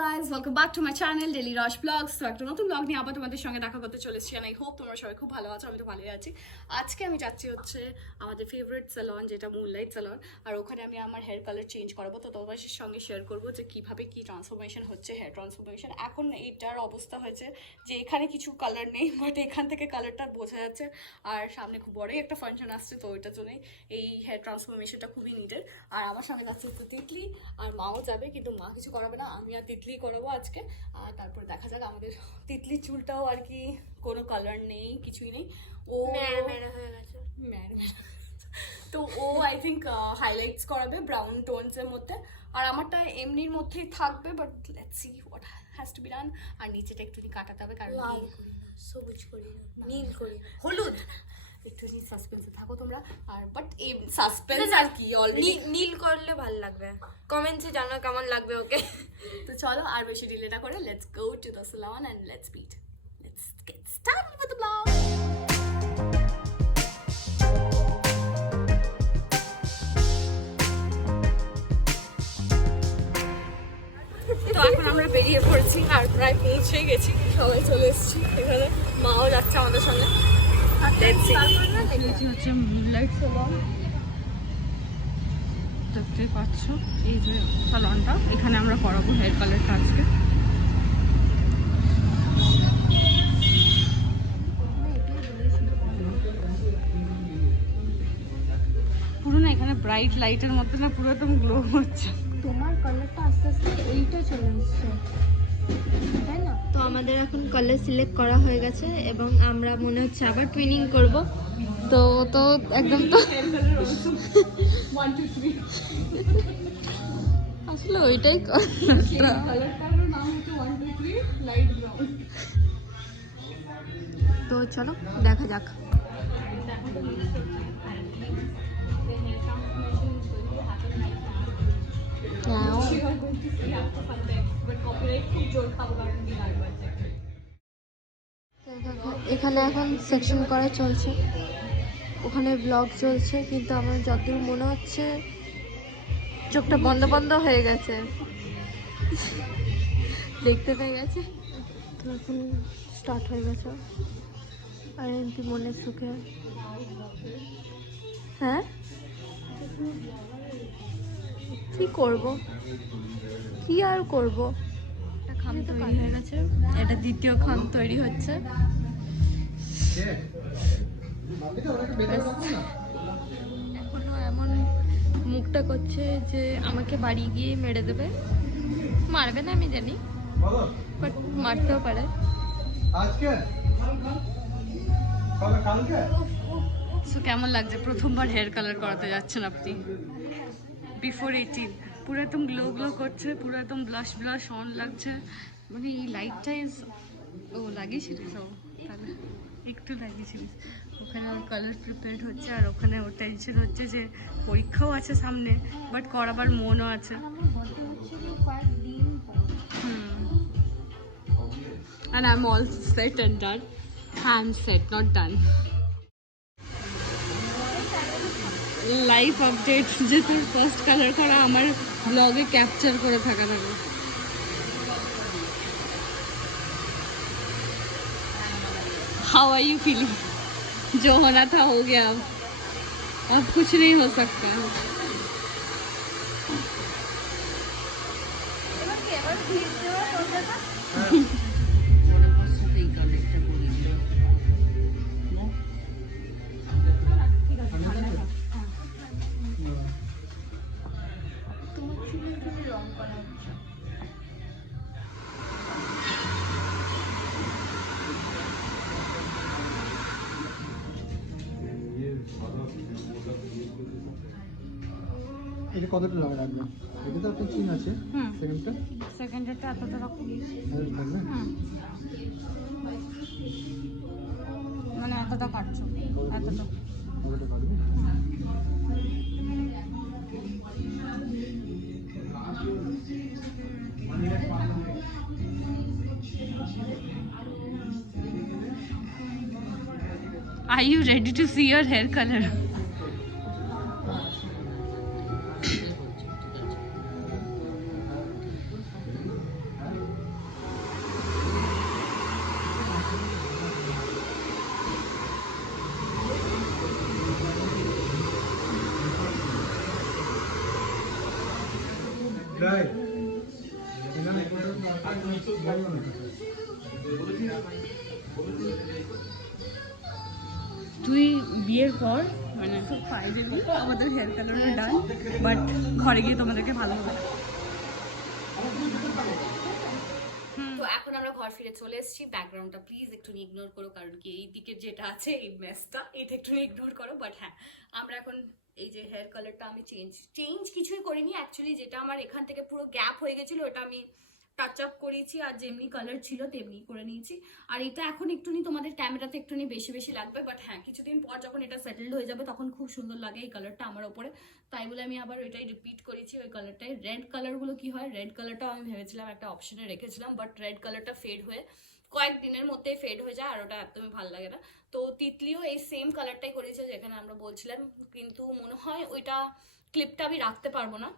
Guys, welcome back to my channel daily rush vlogs. তো একটা নতুন ব্লগ নিয়ে আবার তোমাদের সঙ্গে দেখা করতে চলেছি। আই হোপ তোমরা সবাই খুব ভালো আছো, আমি তো ভালোই আছি। আজকে আমি যাচ্ছি হচ্ছে আমাদের ফেভারিট স্যালন, যেটা মুনলাইট স্যালন। আর ওখানে আমি আমার হেয়ার কালার চেঞ্জ করাবো। তো তোমাদের সঙ্গে শেয়ার করবো যে কীভাবে কী ট্রান্সফরমেশন হচ্ছে, হেয়ার ট্রান্সফরমেশন। এখন এইটার অবস্থা হয়েছে যে এখানে কিছু কালার নেই, বাট এখান থেকে কালারটা বোঝা যাচ্ছে। আর সামনে খুব বড়ই একটা ফাংশন আসছে, তো ওইটার জন্যই এই হেয়ার ট্রান্সফরমেশনটা খুবই নিডেড। আর আমার সঙ্গে যাচ্ছে হচ্ছে তিতলি, আর মাও যাবে, কিন্তু মা কিছু করাবে না, আমি আর তিতলি করাবো আজকে। আর তারপর দেখা যাক। আমাদের তিতলির চুলটাও আর কি কোনো কালার নেই, কিছুই নেই, ও মেরা হয়ে গেছে। তো ও আই থিঙ্ক হাইলাইটস করাবে ব্রাউন টোনসের মধ্যে, আর আমারটা এমনির মধ্যেই থাকবে, but let's see what has to be done. আর নিচেটা একটুখানি কাটাতে হবে, কারণ লাল করি না, সবুজ করি না, নীল করি না, হলুদ। একটুখানি সাসপেন্সে থাকো তোমরা। আর বাট এই সাসপেন্স আর কি, অলরেডি নীল করলে ভালো লাগবে। কমেন্টসে জানো কেমন লাগবে ওকে। তো চলো আর বেশি ডিলে না করে let's go to the salon and let's meet. Let's get started with the blog. তো এখন আমরা বেরিয়ে পড়ছি আর প্রায় পৌঁছে গেছি, সবাই চলে এসেছি এখানে, মাও যাচ্ছে আমাদের সঙ্গে। হচ্ছে মুনলাইট সালন, দেখতে পাচ্ছ এই যে সালনটা, এখানে আমরা করাবো হেয়ার কালারটা আজকে। পুরো না এখানে ব্রাইট লাইটের মধ্যে না পুরো একদম গ্লো হচ্ছে। তোমার কালারটা আস্তে আস্তে এইটা চলে আসছে, তাই না? তো আমাদের এখন কালার সিলেক্ট করা হয়ে গেছে এবং আমরা মনে হচ্ছে আবার টুইনিং করব। তো তো একদম তো আসলে ওইটাই তো চলো দেখা যাক। এখানে এখন সেকশন করা চলছে, ওখানে ব্লগ চলছে, কিন্তু আমার যতদূর মনে হচ্ছে চোখটা বন্ধ বন্ধ হয়ে গেছে, দেখতে পেয়ে গেছে। তো এখন স্টার্ট হয়ে গেছে আর এমপি মনের সুখে। হ্যাঁ কি করব, কি আর করব। খাম তৈরি হয়ে গেছে, এটা দ্বিতীয় খাম তৈরি হচ্ছে। এখনো এমন মুখটা করছে যে আমাকে বাড়ি গিয়ে মেরে দেবে। মারবে না আমি জানি, বাট মারতেও পারে। সো কেমন লাগছে প্রথমবার হেয়ার কালার করাতে যাচ্ছেন আপনি? বিফোর 18 পুরো একদম গ্লো গ্লো করছে, পুরো একদম ব্লাশ ব্লাশ অন লাগছে। মানে এই লাইটটা ও লাগিয়েছিলিস? ও তাহলে একটু লাগিয়েছিলিস। ওখানে ওর কালার প্রিপেয়ার্ড হচ্ছে, আর ওখানে ওর টেনশন হচ্ছে যে পরীক্ষাও আছে সামনে, বাট করাবার মনও আছে। And I'm all set and done. I'm set, not done. Life update যে তোর ফার্স্ট কালার করা আমার ব্লগে ক্যাপচার করে থাকা যাবে। How are you feeling? जो होना था हो गया, अब कुछ नहीं हो सकता। এটা কতটা লং রাখবেন? এটা তো আপনার চিন আছে, সেকেন্ডটা সেকেন্ডটা এতটা রাখুন, মানে এতটা কাটছো, এতটা কতটা কাটবে? Are you ready to see your hair color? তুই বিয়ের পর মানে খুব ফাইনালি আমাদের হেয়ার কালারটা ডান, বাট ঘরে গিয়ে তোমাদেরকে ভালো হবে। তো এখন আমরা ঘর ফিরে চলে এসেছি। ব্যাকগ্রাউন্ডটা প্লিজ একটু ইগনোর করো, কারণ কি এই দিকের যেটা আছে এই মেসটা, এটা একটু ইগনোর করো। বাট হ্যাঁ, আমরা এখন এই যে হেয়ার কালারটা আমি চেঞ্জ কিছুই করিনি অ্যাকচুয়ালি। যেটা আমার এখান থেকে পুরো গ্যাপ হয়ে গেছিলো ওটা আমি টাচ আপ করেছি, আর যেমনি কালার ছিল তেমনি করে নিয়েছি। আর এটা এখন একটুনি তোমাদের ক্যামেরাতে একটুনি বেশি বেশি লাগবে, বাট হ্যাঁ কিছুদিন পর যখন এটা সেটেলড হয়ে যাবে তখন খুব সুন্দর লাগে এই কালারটা আমার ওপরে। তাই বলে আমি আবার ওইটাই রিপিট করেছি ওই কালারটাই। রেড কালারগুলো কি হয়, রেড কালারটাও আমি ভেবেছিলাম একটা অপশনে রেখেছিলাম, বাট রেড কালারটা ফেড হয়ে কয়েকদিনের মধ্যেই ফেড হয়ে যায়, আর ওটা একদমই ভালো লাগে না। তো তিতলিও এই সেম কালারটাই করেছে যেখানে আমরা বলছিলাম, কিন্তু মনে হয় ওইটা ক্লিপটা আমি রাখতে পারবো না,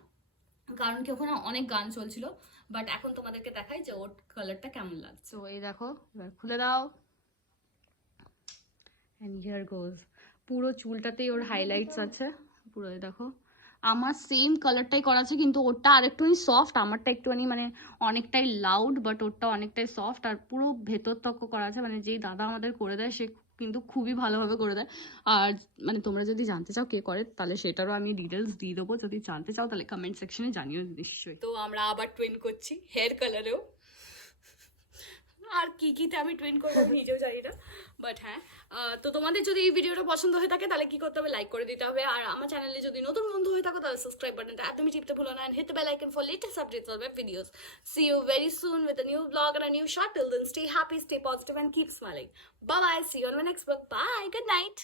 কারণ কি ওখানে অনেক গান চলছিল। বাট এখন তোমাদেরকে দেখাই যে ওর কালারটা কেমন লাগছে। তো এই দেখো, এবার খুলে দাও। অ্যান্ড হিয়ার গোজ। পুরো চুলটাতেই ওর হাইলাইটস আছে পুরো। এই দেখো আমার সেম কালারটাই করা আছে, কিন্তু ওরটা আরেকটুখানি সফট, আমারটা একটুখানি মানে অনেকটাই লাউড, বাট ওরটা অনেকটাই সফট। আর পুরো ভেতর তক্ক করা আছে, মানে যেই দাদা আমাদের করে দেয় সে কিন্তু খুবই ভালোভাবে করে দেয়। আর মানে তোমরা যদি জানতে চাও কে করে, তাহলে সেটারও আমি ডিটেলস দিয়ে দেবো। যদি জানতে চাও তাহলে কমেন্ট সেকশনে জানিও নিশ্চয়ই। তো আমরা আবার টুইন করছি হেয়ার কালারেও, আর কিতে আমি টুইন করবো আমি নিজেও জানি না। বাট হ্যাঁ, তো তোমাদের যদি এই ভিডিওটা পছন্দ হয়ে থাকে তাহলে কি করতে হবে, লাইক করে দিতে হবে। আর আমার চ্যানেলে যদি নতুন বন্ধু হয়ে থাকো তাহলে সাবস্ক্রাইব বাটনটা একদমই টিপতে ভুলো না, and hit the bell icon for latest updates on web videos. See you very soon with a new vlog and a new short. Till then, stay happy, stay positive and keep smiling. Bye bye, see you on my next vlog. Bye, good night.